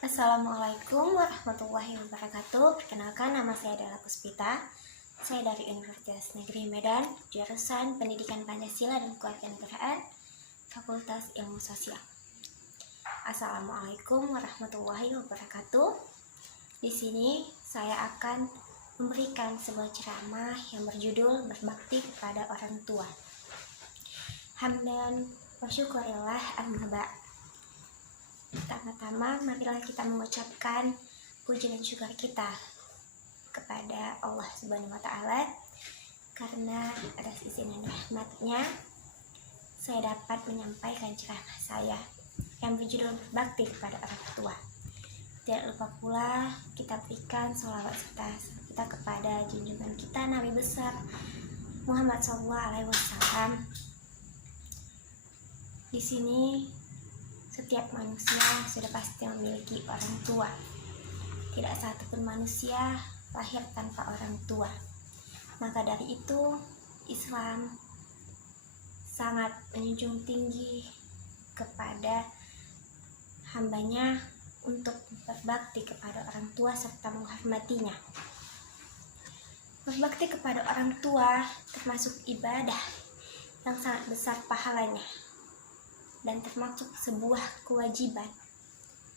Assalamualaikum warahmatullahi wabarakatuh. Perkenalkan, nama saya adalah Puspita. Saya dari Universitas Negeri Medan, jurusan Pendidikan Pancasila dan Kewarganegaraan, Fakultas Ilmu Sosial. Assalamualaikum warahmatullahi wabarakatuh. Di sini saya akan memberikan sebuah ceramah yang berjudul Berbakti kepada Orang Tua. Hamdan wa syukurillah amma. Pertama-tama, marilah kita mengucapkan puji dan syukur kita kepada Allah Subhanahu wa Ta'ala, karena atas izin dan rahmatnya saya dapat menyampaikan ceramah saya yang berjudul Berbakti kepada Orang Tua. Tidak lupa pula kita berikan sholawat serta kita kepada junjungan kita Nabi besar Muhammad SAW. Di sini setiap manusia sudah pasti memiliki orang tua. Tidak satupun manusia lahir tanpa orang tua. Maka dari itu, Islam sangat menjunjung tinggi kepada hambanya untuk berbakti kepada orang tua serta menghormatinya. Berbakti kepada orang tua termasuk ibadah yang sangat besar pahalanya dan termasuk sebuah kewajiban,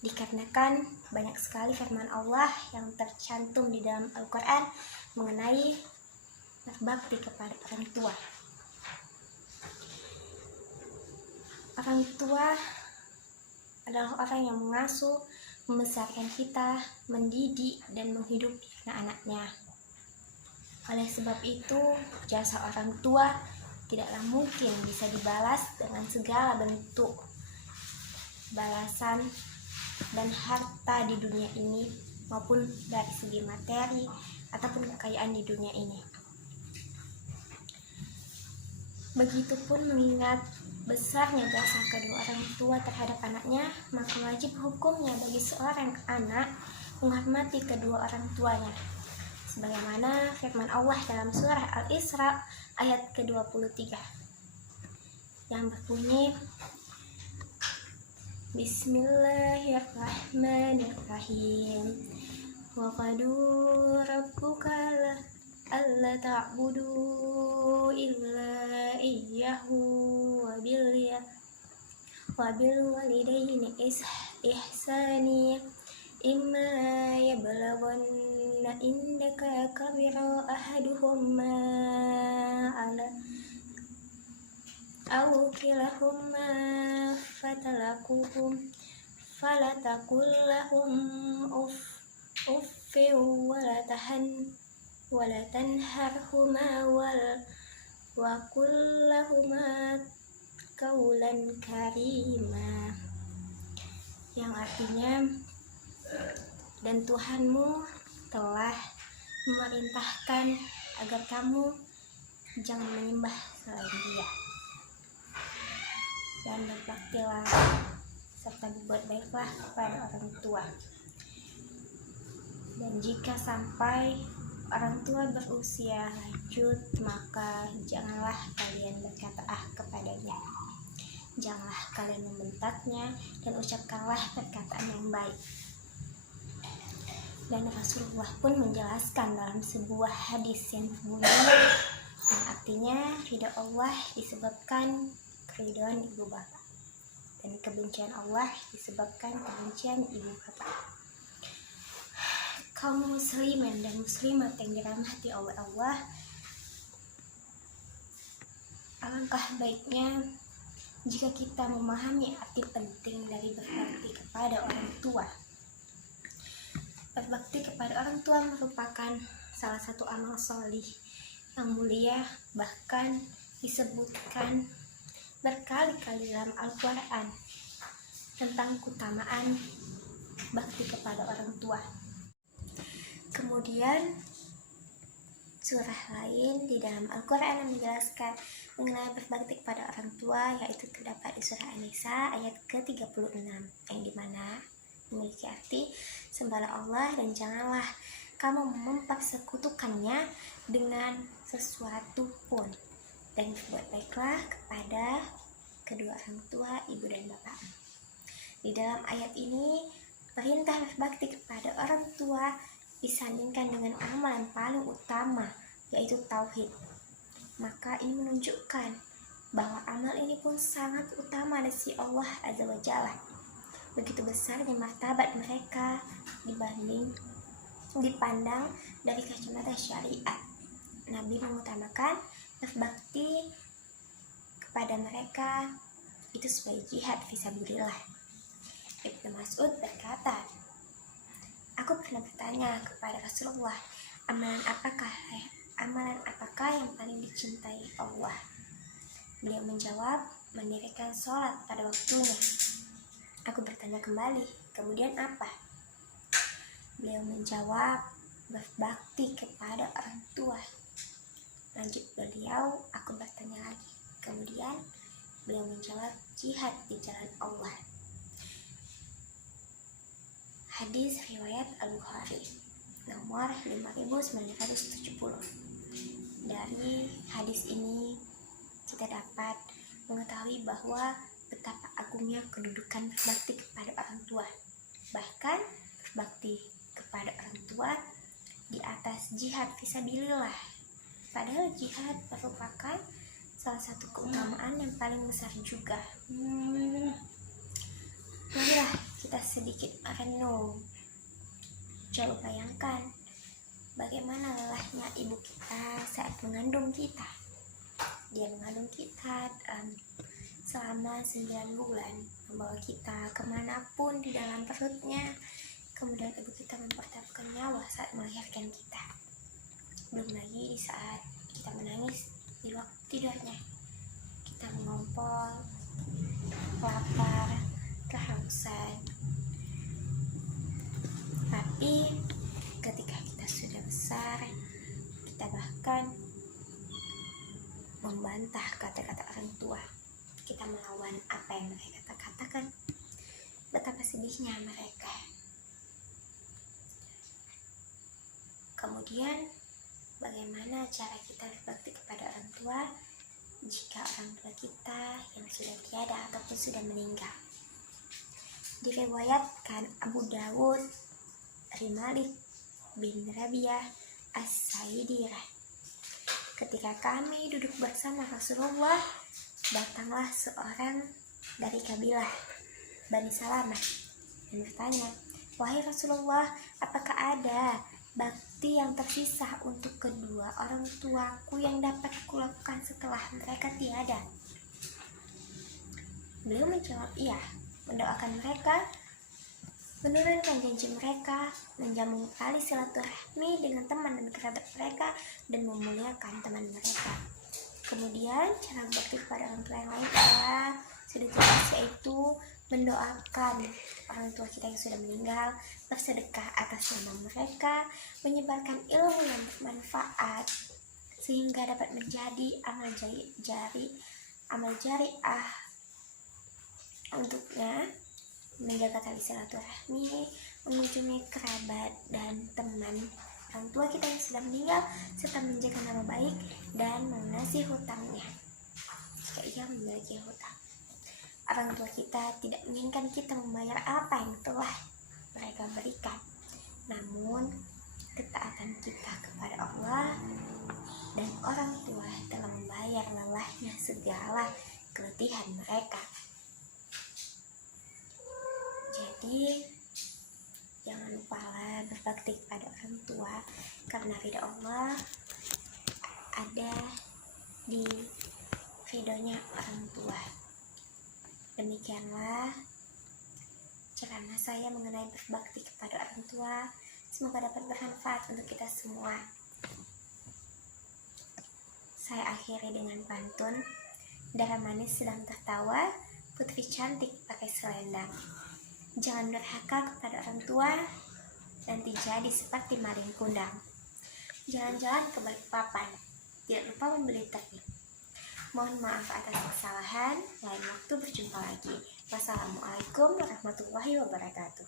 dikarenakan banyak sekali firman Allah yang tercantum di dalam Al-Quran mengenai berbakti kepada orang tua. Orang tua adalah orang yang mengasuh, membesarkan kita, mendidik, dan menghidupi anak-anaknya. Oleh sebab itu, jasa orang tua tidaklah mungkin bisa dibalas dengan segala bentuk balasan dan harta di dunia ini maupun dari segi materi ataupun kekayaan di dunia ini. Begitupun mengingat besarnya jasa kedua orang tua terhadap anaknya, maka wajib hukumnya bagi seorang anak menghormati kedua orang tuanya, sebagaimana firman Allah dalam surah Al-Isra ayat ke-23 yang berbunyi, Bismillahirrahmanirrahim. Wa qadu rabbuka alla ta'budu illa iyyahu wa bil walidayni ihsani imma yablaghanna indaka kabira ahaduhumma ala aw kilahumma fala taqul lahum uffin wala tanharhuma wa qul lahuma qawlan karima, yang artinya, dan Tuhanmu telah memerintahkan agar kamu jangan menyembah selain Dia, dan berbaktilah serta berbuat baiklah kepada orang tua. Dan jika sampai orang tua berusia lanjut, maka janganlah kalian berkata kepadanya. Janganlah kalian membentaknya, dan ucapkanlah perkataan yang baik. Dan Rasulullah pun menjelaskan dalam sebuah hadis yang berbunyi, yang artinya ridha Allah disebabkan keridhaan ibu bapak, dan kebencian Allah disebabkan kebencian ibu bapak. Kaum muslimin dan muslimat yang dirahmati oleh Allah, alangkah baiknya jika kita memahami arti penting dari berbakti kepada orang tua. Berbakti kepada orang tua merupakan salah satu amal sholih yang mulia, bahkan disebutkan berkali-kali dalam Al-Quran tentang keutamaan bakti kepada orang tua. Kemudian surah lain di dalam Al-Quran yang menjelaskan mengenai berbakti kepada orang tua, yaitu terdapat di surah An-Nisa ayat ke-36, yang dimana memiliki arti, sembahlah Allah dan janganlah kamu mempersekutukannya dengan sesuatu pun, dan berbuat baiklah kepada kedua orang tua, ibu dan bapak. Di dalam ayat ini perintah berbakti kepada orang tua disandingkan dengan amalan paling utama, yaitu tauhid. Maka ini menunjukkan bahwa amal ini pun sangat utama dari si Allah Azza wa Jalla. Begitu besarnya martabat mereka dipandang dari kacamata syariat. Nabi mengutamakan berbakti kepada mereka itu sebagai jihad fisabilillah. Ibnu Mas'ud berkata, aku pernah bertanya kepada Rasulullah, amalan apakah yang paling dicintai Allah? Beliau menjawab, mendirikan sholat pada waktunya. Aku bertanya kembali, kemudian apa? Beliau menjawab, berbakti kepada orang tua. Lanjut beliau, aku bertanya lagi. Kemudian beliau menjawab, jihad di jalan Allah. Hadis riwayat Al-Bukhari nomor 5970. Dari hadis ini kita dapat mengetahui bahwa betapa agungnya kedudukan berbakti kepada orang tua. Bahkan berbakti kepada orang tua di atas jihad fisabilillah. Padahal jihad merupakan salah satu keutamaan yang paling besar juga. Marilah kita sedikit merenung. Coba bayangkan bagaimana lelahnya ibu kita saat mengandung kita. Dia mengandung kita selama 9 bulan, membawa kita kemanapun di dalam perutnya. Kemudian ibu kita mempertaruhkan nyawa saat melahirkan kita. Belum lagi di saat kita menangis di waktu tidurnya, kita mengompol, lapar, kehausan. Tapi ketika kita sudah besar, kita bahkan membantah kata-kata orang tua. Kita melawan apa yang mereka katakan. Betapa sedihnya mereka. Kemudian bagaimana cara kita berbakti kepada orang tua jika orang tua kita yang sudah tiada ataupun sudah meninggal? Diriwayatkan Abu Dawud dari Malik bin Rabi'ah As-Sa'idiyah, ketika kami duduk bersama Rasulullah, datanglah seorang dari kabilah Bani Salamah dan bertanya, wahai Rasulullah, apakah ada bakti yang tersisa untuk kedua orang tuaku yang dapat kulakukan setelah mereka tiada? Beliau menjawab, iya, mendoakan mereka, menurunkan janji mereka, menjamu tali silaturahmi dengan teman dan kerabat mereka, dan memuliakan teman mereka. Kemudian cara berbakti kepada orang tua yang lain adalah sudah jelas, yaitu mendoakan orang tua kita yang sudah meninggal, bersedekah atas nama mereka, menyebarkan ilmu yang bermanfaat sehingga dapat menjadi amal jariah untuknya, menjaga tali silaturahmi, mengunjungi kerabat dan teman orang tua kita yang sudah meninggal, serta menjaga nama baik dan melunasi hutangnya jika ia memiliki hutang. Orang tua kita tidak menginginkan kita membayar apa yang telah mereka berikan, namun ketaatan kita kepada Allah dan orang tua telah membayar lelahnya segala keletihan mereka. Jadi jangan lupalah berbakti kepada orang tua, karena ridha Allah ada di ridhonya orang tua. Demikianlah ceramah saya mengenai berbakti kepada orang tua. Semoga dapat bermanfaat untuk kita semua. Saya akhiri dengan pantun. Dara manis sedang tertawa, putri cantik pakai selendang. Jangan durhaka kepada orang tua, nanti jadi seperti maling kundang. Jalan-jalan ke Balikpapan, tidak lupa membeli teri. Mohon maaf atas kesalahan, lain waktu berjumpa lagi. Wassalamualaikum warahmatullahi wabarakatuh.